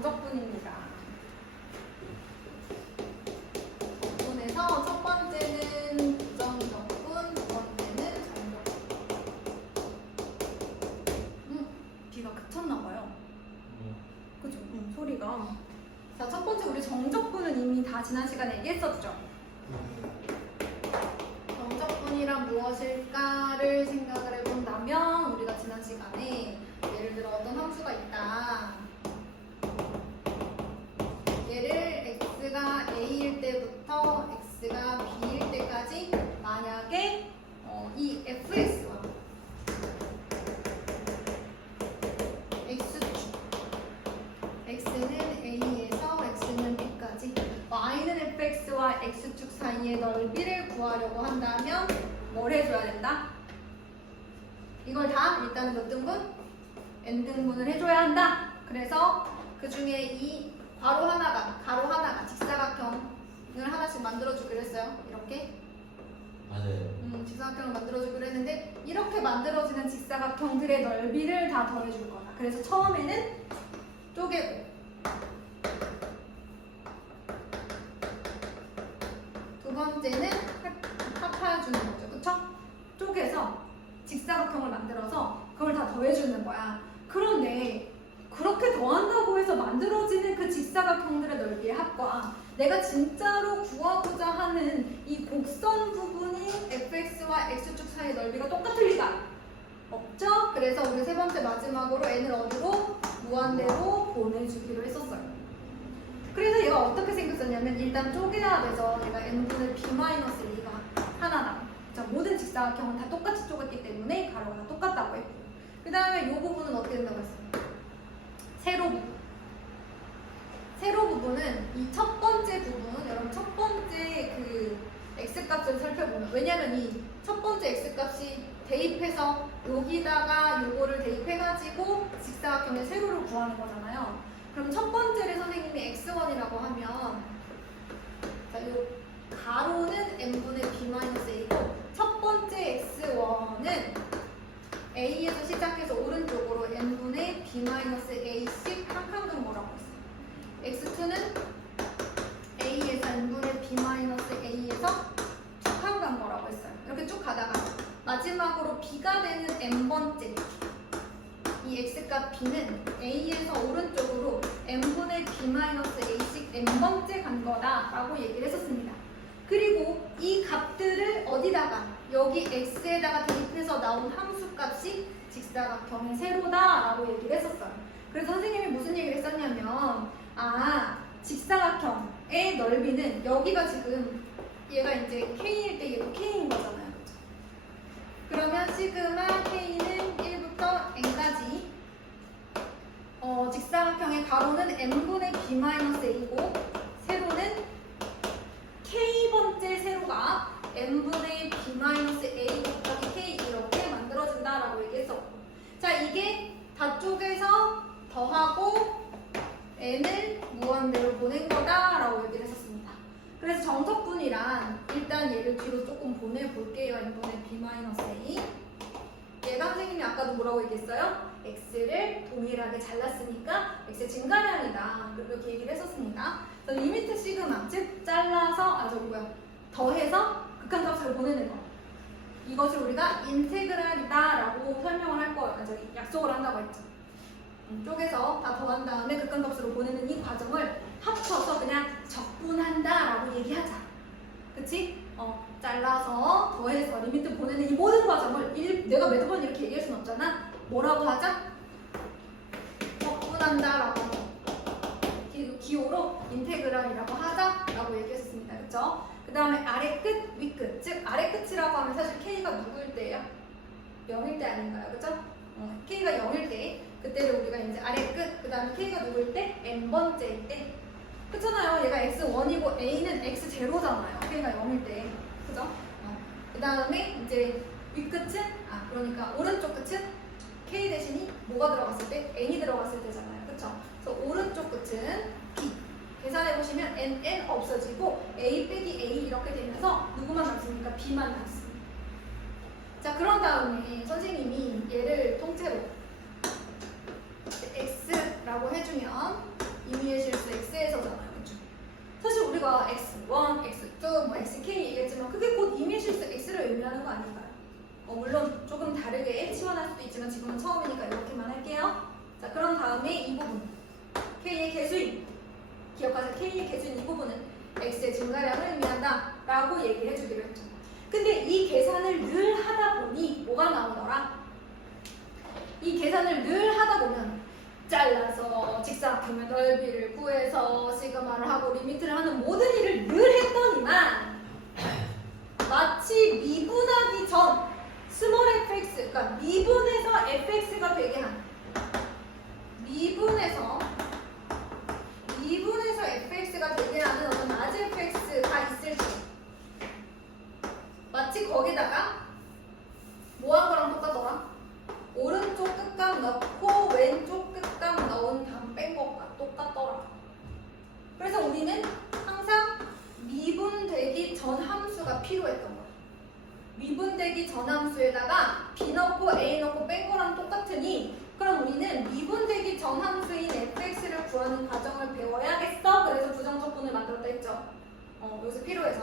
정적분입니다. 적분에서 첫 번째는 부정적분, 두 번째는 정적분. 비가 그쳤나봐요. 그죠? 소리가. 자, 첫 번째 우리 정적분은 이미 다 지난 시간에 얘기했었죠? 정적분이란 무엇일까를 생각을 해본다면 우리가 지난 시간에 예를 들어 어떤 함수가 있다. 얘를 x가 a일 때부터 x가 b일 때까지 만약에 이 fx와 x축 x는 a에서 x는 b까지 y는 fx와 x축 사이의 넓이를 구하려고 한다면 뭘 해줘야 된다? 이걸 다 일단은 몇 등분? n등분을 해줘야 한다. 그래서 그 중에 이 가로 하나가 직사각형을 하나씩 만들어주기로 했어요. 이렇게. 맞아요. 직사각형을 만들어주기로 했는데 이렇게 만들어지는 직사각형들의 넓이를 다 더해줄 거다. 그래서 처음에는 쪼개고 두 번째는 합해주는 거죠. 그쵸? 쪼개서 직사각형을 만들어서 그걸 다 더해주는 거야. 그런데 그렇게 더한다고 해서 만들어지는 그 직사각형들의 넓이의 합과 내가 진짜로 구하고자 하는 이 곡선 부분이 fx와 x축 사이의 넓이가 똑같을 리가 없죠? 그래서 우리 세 번째 마지막으로 n을 어디로? 무한대로 보내주기로 했었어요. 그래서 얘가 어떻게 생겼었냐면 일단 쪼개야 돼서 얘가 n분의 b-a가 하나 나와. 자, 모든 직사각형은 다 똑같이 쪼갰기 때문에 가로가 똑같다고 했고 그 다음에 이 부분은 어떻게 된다고 했어요? 세로 부분. 세로 부분은 이 첫 번째 부분, 여러분 첫 번째 그 x값을 살펴보면 왜냐면 이 첫 번째 x값이 대입해서 여기다가 요거를 대입해가지고 직사각형의 세로를 구하는 거잖아요. 그럼 첫 번째를 선생님이 x1이라고 하면 자, 요 가로는 n분의 b-a고 첫 번째 x1은 a에서 시작해서 오른쪽으로 n분의 b-a씩 한 뭐라고 했어요. x2는 a에서 n분의 b-a에서 한 뭐라고 했어요. 이렇게 쭉 가다가 마지막으로 b가 되는 n번째 이 x값 b는 a에서 오른쪽으로 n분의 b-a씩 n번째 간 거다라고 얘기를 했었습니다. 그리고 이 값들을 어디다가 여기 x에다가 대입해서 나온 함수값이 직사각형의 세로다라고 얘기를 했었어요. 그래서 선생님이 무슨 얘기를 했었냐면 직사각형의 넓이는 여기가 지금 얘가 이제 k일 때 얘도 k인 거잖아요. 그러면 시그마 k는 1부터 n까지 직사각형의 가로는 n분의 b-a이고 세로는 k번째 세로가 n분의 b-a 곱하기 k 이렇게 만들어진다라고 얘기했었고 자 이게 다 쪼개서 더하고 n을 무한대로 보낸 거다라고 얘기를 했었습니다. 그래서 정석분이란 일단 얘를 뒤로 조금 보내볼게요. n분의 b-a 얘가 선생님이 아까도 뭐라고 얘기했어요? x를 동일하게 잘랐으니까 x의 증가량이다. 이렇게 얘기를 했었습니다. 리미트 시그마, 즉 잘라서 더해서 극한값으로 보내는 거. 이것을 우리가 인테그랄이다라고 설명을 할 거예요. 약속을 한다고 했죠. 쪼개서 다 더한 다음에 극한값으로 보내는 이 과정을 합쳐서 그냥 적분한다라고 얘기하자. 그치? 잘라서 더해서 리미트 보내는 이 모든 과정을 내가 매번 이렇게 얘기할 순 없잖아. 뭐라고 하자? 적분한다라고 기호로 인테그랄이라고 하자라고 얘기했습니다. 그쵸? 그 다음에 아래 끝, 위 끝. 즉 아래 끝이라고 하면 사실 k가 누구일 때예요? 0일 때 아닌가요? 그죠? k가 0일 때 그때를 우리가 이제 아래 끝, 그 다음에 k가 누구일 때? n번째일 때. 그렇잖아요. 얘가 x1이고 a는 x0잖아요. k가 0일 때. 그죠? 그 다음에 이제 윗끝은, 그러니까 오른쪽 끝은 k 대신이 뭐가 들어갔을 때? n이 들어갔을 때잖아요. 그쵸? 그래서 오른쪽 끝은 b. 계산해보시면 n 없어지고 a 빼기 a 이렇게 되면서 누구만 남습니까? b만 남습니다. 자, 그런 다음에 선생님이 얘를 통째로 x라고 해주면 임의의 실수 x에서잖아요. 그쵸? 사실 우리가 x1, x2, 뭐 xk 얘기했지만 그게 곧 임의의 실수 x를 의미하는 거 아닌가요? 물론 조금 다르게 치환할 수도 있지만 지금은 처음이니까 이렇게만 할게요. 자, 그런 다음에 이 부분 k의 개수인 기억하세요. k의 개수인 이 부분은 x의 증가량을 의미한다 라고 얘기를 해주기로 했죠. 근데 이 계산을 늘 하다 보니 뭐가 나오더라? 이 계산을 늘 하다 보면 잘라서 직사각형의 넓이를 구해서 시그마를 하고 리미트를 하는 모든 일을 늘 했더니만 마치 미분하기 전 스몰 fx, 그러니까 미분해서 fx가 되게 한 미분해서 fx가 되게 하는 어떤 라지 fx가 있을 때 마치 거기다가 뭐 한 거랑 똑같더라? 오른쪽 끝각 넣고 왼쪽 끝각 넣은 다음 뺀 것과 똑같더라. 그래서 우리는 항상 미분되기 전 함수가 필요했던 거야. 미분되기 전 함수에다가 b 넣고 a 넣고 뺀 거랑 똑같으니 그럼 우리는 미분되기 전 함수인 fx를 구하는 과정을 배워야겠어. 그래서 부정적분을 만들었다 했죠. 여기서 필요해서.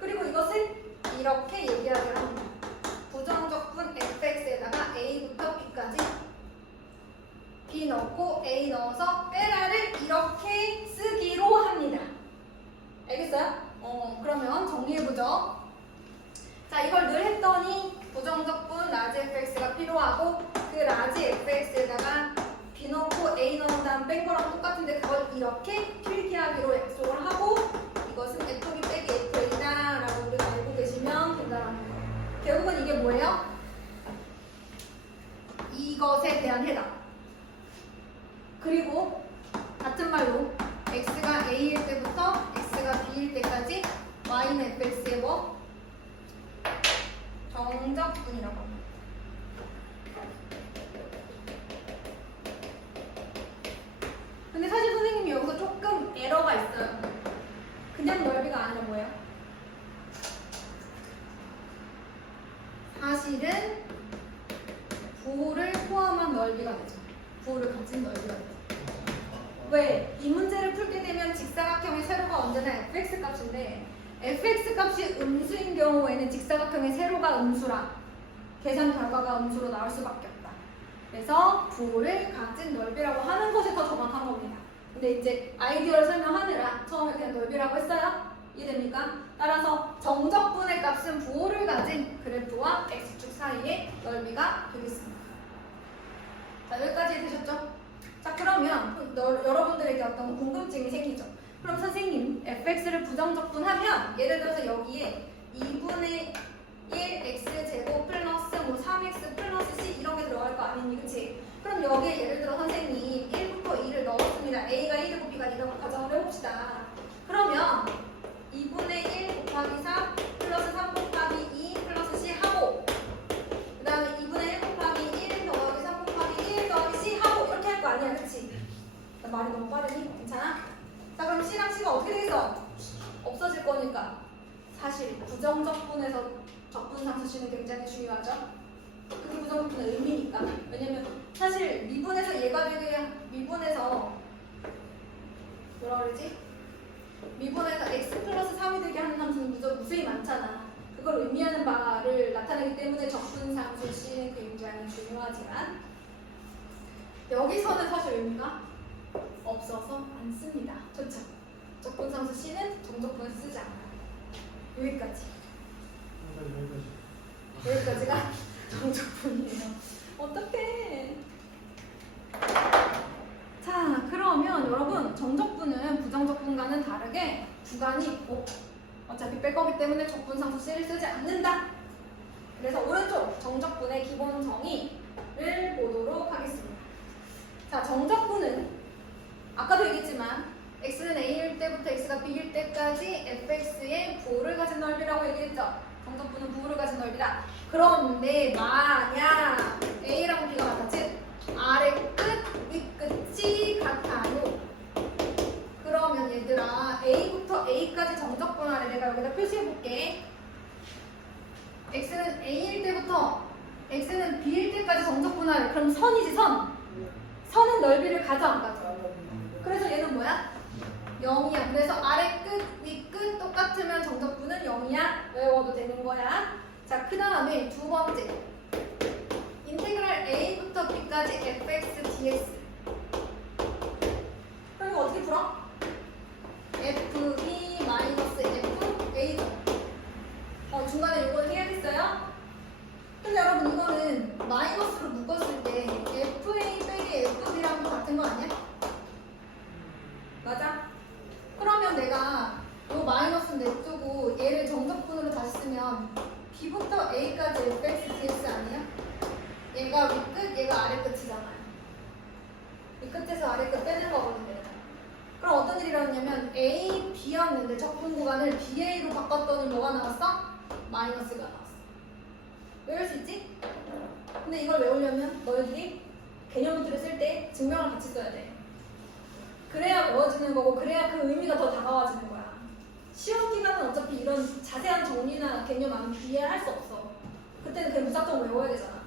그리고 이것을 이렇게 얘기하기로 합니다. 부정적분 fx에다가 a부터 b까지 b 넣고 a 넣어서 빼라를 이렇게 쓰기로 합니다. 알겠어요? 그러면 정리해보죠. 자, 이걸 늘 했더니 부정적분 라지 fx가 필요하고 그 라지 fx에다가 b 넣고 a 넣은 다음 뺀 거랑 똑같은데 그걸 이렇게 필기하기로 약속을 하고 이것은 fb 빼기 f이다 라고 우리가 알고 계시면 된다는 거예요. 결국은 이게 뭐예요? 이것에 대한 해답. 그리고 같은 말로 x가 a일 때부터 x가 b일 때까지 y는 fx의 뭐? 정적분이라고 합니다. 근데 사실 선생님이 여기서 조금 에러가 있어요. 그냥 넓이가 아니라 뭐예요? 사실은 부호를 포함한 넓이가 되죠. 부호를 가진 넓이가 되죠. 왜? 이 문제를 풀게 되면 직사각형의 세로가 언제나 fx 값인데 fx 값이 음수인 경우에는 직사각형의 세로가 음수라 계산 결과가 음수로 나올 수밖에 없다. 그래서 부호를 가진 넓이라고 하는 것이 더 정확한 겁니다. 근데 이제 아이디어를 설명하느라 처음에 그냥 넓이라고 했어요? 이해됩니까? 따라서 정적분의 값은 부호를 가진 그래프와 x축 사이의 넓이가 되겠습니다. 자, 여기까지 되셨죠? 자, 그러면 여러분들에게 어떤 궁금증이 생기죠. 그럼 선생님, fx를 부정적분하면 예를 들어서 여기에 2분의 1 x제곱 플러스 뭐 3x 플러스 c 이런 게 들어갈 거 아니니, 그치? 그럼 여기에 예를 들어 선생님 1부터 2를 넣었습니다. a가 1이고 b가 2라고 가정을 해봅시다. 그러면 2분의 1 곱하기 3 플러스 3 곱하기 2 플러스 c 하고 그 다음에 2분의 1 곱하기 1 더하기 3 곱하기 1 더하기 c 하고 이렇게 할 거 아니야, 그치? 나 말이 너무 빠르니? 괜찮아? 자, 그럼 c랑 c가 어떻게 되겠어? 없어질 거니까 사실 부정적분에서 적분상수 c는 굉장히 중요하죠? 그게 부정적분의 의미니까. 왜냐면 사실 미분에서 얘가 되게 미분해서 뭐라 그러지? 미분에서 x 플러스 3이 되게 하는 함수는 무수히 많잖아. 그걸 의미하는 바를 나타내기 때문에 적분상수 c는 굉장히 중요하지만 여기서는 사실 의미가 없어서 안 씁니다. 좋죠? 적분상수 c는 정적분을 쓰지 않아요. 여기까지. 여기까지가 정적분이에요. 어떡해. 자, 그러면 여러분 정적분은 부정적분과는 다르게 구간이 있고 어차피 뺄 거기 때문에 적분상수 c를 쓰지 않는다. 그래서 오른쪽 정적분의 기본 정의를 보도록 하겠습니다. 자, 정적분은 아까도 얘기했지만 x는 a일 때부터 x가 b일 때까지 fx의 부호를 가진 넓이라고 얘기했죠. 정적분은 부호를 가진 넓이다. 그런데 만약 a랑 b가 같아, 즉 아래 끝, 위 끝이 같아요. 그러면 얘들아 a부터 a까지 정적분 아래 내가 여기다 표시해볼게. x는 a일 때부터 x는 b일 때까지 정적분 아래. 그럼 선이지 선. 선은 넓이를 가져 안 가져? 그래서 얘는 뭐야? 0이야. 그래서 아래 끝, 위 끝 똑같으면 정적분은 0이야. 외워도 되는 거야. 자, 그 다음에 두 번째. 인테그랄 a부터 b까지 fx dx. 그럼 이거 어떻게 풀어? fb 마이너스 f a죠. 중간에 이거 해야겠어요? 근데 여러분 이거는 마이너스로 묶었을 때 fa 빼기 fb랑도 같은 거 아니야? 맞아? 그러면 내가 이 마이너스는 냅두고 얘를 정적분으로 다시 쓰면 b부터 a까지 fx dx 아니야? 얘가 위끝, 얘가 아래끝이잖아요. 위끝에서 아래끝 빼는 거거든요. 그럼 어떤 일이 일어났냐면 a, b였는데 적분 구간을 ba로 바꿨더니 뭐가 나왔어? 마이너스가 나왔어. 외울 수 있지? 근데 이걸 외우려면 너희들이 개념들을 쓸 때 증명을 같이 써야 돼. 그래야 외워지는 거고 그래야 그 의미가 더 다가와지는 거야. 시험 기간은 어차피 이런 자세한 정리나 개념 안 이해할 수 없어. 그때는 그냥 무작정 외워야 되잖아.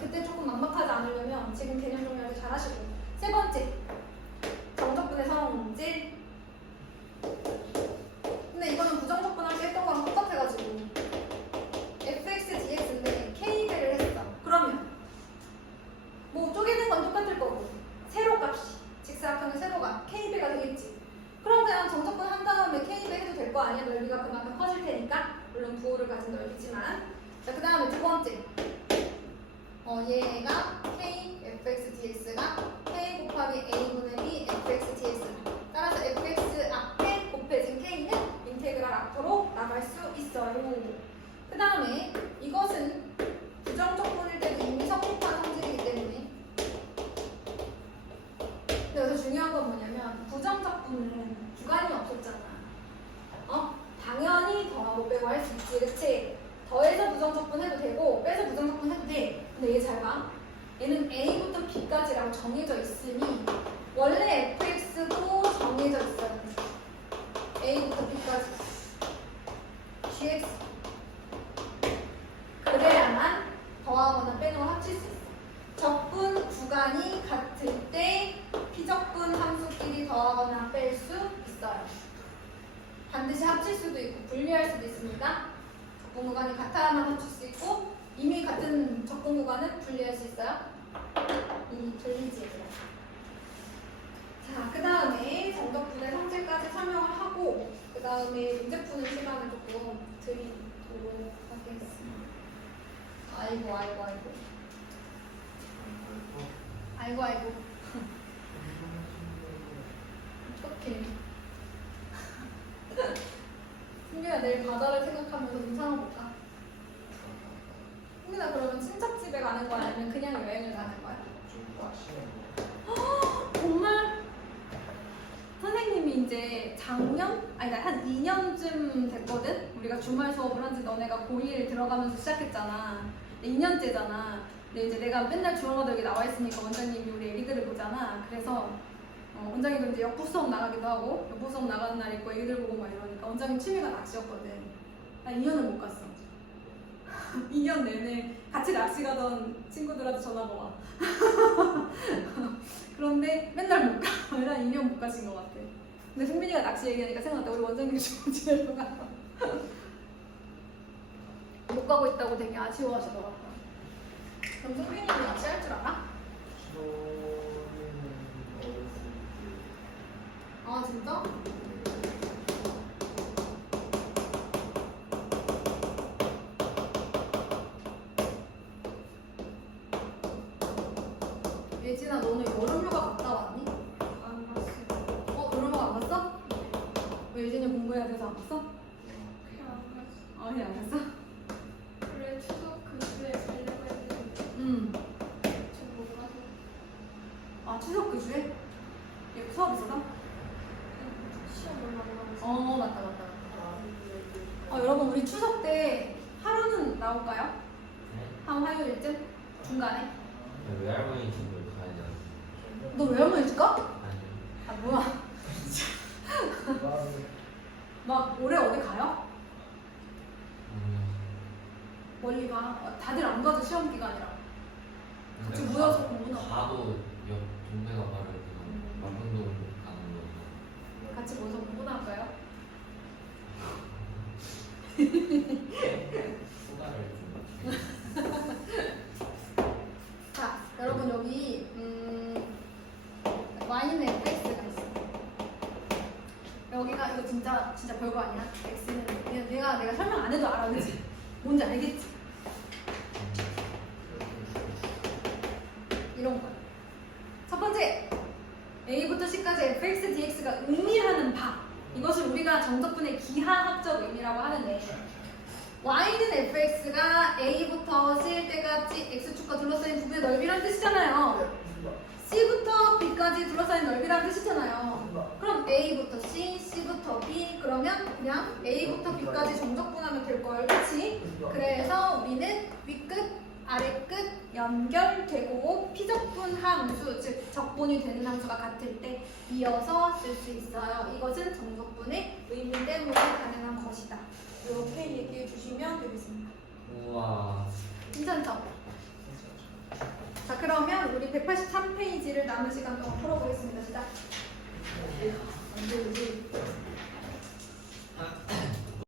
그때 조금 막막하지 않으려면 지금 개념 정리를 잘 하시고. 세 번째, 정적분의 성질. 근데 이거는 부정적분 할 때 했던 거랑 똑같아가지고 fx dx인데 k배를 했어. 그러면 뭐 쪼개는 건 똑같을 거고 세로값이 직사각형의 세로가 k배가 되겠지. 그럼 그냥 정적분 한 다음에 k배 해도 될 거 아니야? 넓이가 그만큼 커질 테니까. 물론 부호를 가진 넓이지만. 자, 그 다음에 두 번째. 얘가 k fx dx가 k 곱하기 a분의 b fx dx. 따라서 fx 앞에 곱해진 k는 인테그랄 앞으로 나갈 수 있어요. 그 다음에 이것은 부정적분일 때도 이미 성립한 성질이기 때문에. 근데 여기서 중요한 건 뭐냐면 부정적분은 구간이 없었잖아. 당연히 더하고 빼고 할 수 있지, 그치? 더해서 부정적분 해도 되고 빼서 부정적분 해도 돼. 근데 얘 잘 봐. 얘는 a부터 b까지라고 정해져 있으니 원래 fx도 정해져 있어요. a부터 b까지 gx. 그래야만 더하거나 빼거나 합칠 수 있어. 적분 구간이 같을 때 피적분 함수끼리 더하거나 뺄 수 있어요. 반드시 합칠 수도 있고 분리할 수도 있습니다. 적분 구간이 같아야만 합칠 수 있고 이미 같은 적분 구간은 분리할 수 있어요. 이 들리지 얘들아. 자, 그 다음에 정적분의 성질까지 설명을 하고 그 다음에 문제 푸는 시간을 조금 드리도록 하겠습니다. 아이고. 어떡해. 승민아 내일 바다를 생각하면서 좀 살아볼까? 승민아 그러면 친척집에 가는 거야? 아니면 그냥 여행을 가는 거야? 정말? 선생님이 이제 한 2년쯤 됐거든? 우리가 주말 수업을 한 지 너네가 고1 들어가면서 시작했잖아. 2년째잖아. 근데 이제 내가 맨날 주말마다 여기 나와 있으니까 원장님이 우리 애기들을 보잖아. 그래서 원장님도 이제 역부 수업 나가기도 하고 역부 수업 나가는 날 있고 애기들 보고 막 이러니까 원장님 취미가 낚시였거든. 난 2년을 못 갔어. 2년 내내 같이 낚시 가던 친구들한테 전화가 와. 그런데 맨날 못 가. 난 2년 못 가신 것 같아. 근데 승민이가 낚시 얘기하니까 생각났다. 우리 원장님 좀 지내러 가서 못 가고 있다고 되게 아쉬워하시더라고요. 그럼 승민이는 낚시할 줄 알아? 아 진짜? 예진아 너는 여름휴가 갔다 왔니? 안 갔어. 여름휴가 안 갔어? 왜 예진이 공부해야 돼서 안 갔어? 그냥 안 갔어. 그냥 안 갔어? 원래 추석 그 주에 가려고 했는데 저 못 가서 아 추석 그 주에? 얘 수업 있어서? 시험 얼마 안 남았어. 맞다. 여러분 우리 추석 때 하루는 나올까요? 네? 한 화요일쯤? 중간에? 외할머니 집을 가야 되나? 너 외할머니 집 가? 아니요. 아 뭐야? 막 올해 어디 가요? 멀리 가? 다들 안 가죠 시험 기간이라. 같이 모여서 공부나. 가도 옆 동네가 바로 여기서 말문동 가는 수가를 좀. 자, 여러분 여기 y는 fx가 있어. 여기가 이거 진짜 별거 아니야. x는 그냥 내가 설명 안 해도 알아, 그지? 뭔지 알겠지? 이런 거야. 첫 번째, a부터 c까지 fx, dx가 의미하는 바. 이것을 우리가 정적분의 기하학적 의미라고 하는데, y는 fx가 a부터 c일 때까지 x축과 둘러싸인 부분의 넓이란 뜻이잖아요. c부터 b까지 둘러싸인 넓이란 뜻이잖아요. 그럼 a부터 c, c부터 b, 그러면 그냥 a부터 b까지 정적분하면 될걸, 그치? 그래서 우리는 위끝, 아래끝 연결되고 피적분 함수, 즉 적분이 되는 함수가 같을 때 이어서 쓸 수 있어요. 이것은 정적분의 의미 때문에 가능한 것이다. 이렇게 얘기해 주시면 되겠습니다. 우와. 괜찮죠? 자, 그러면 우리 183페이지를 남은 시간 동안 풀어보겠습니다. 시작.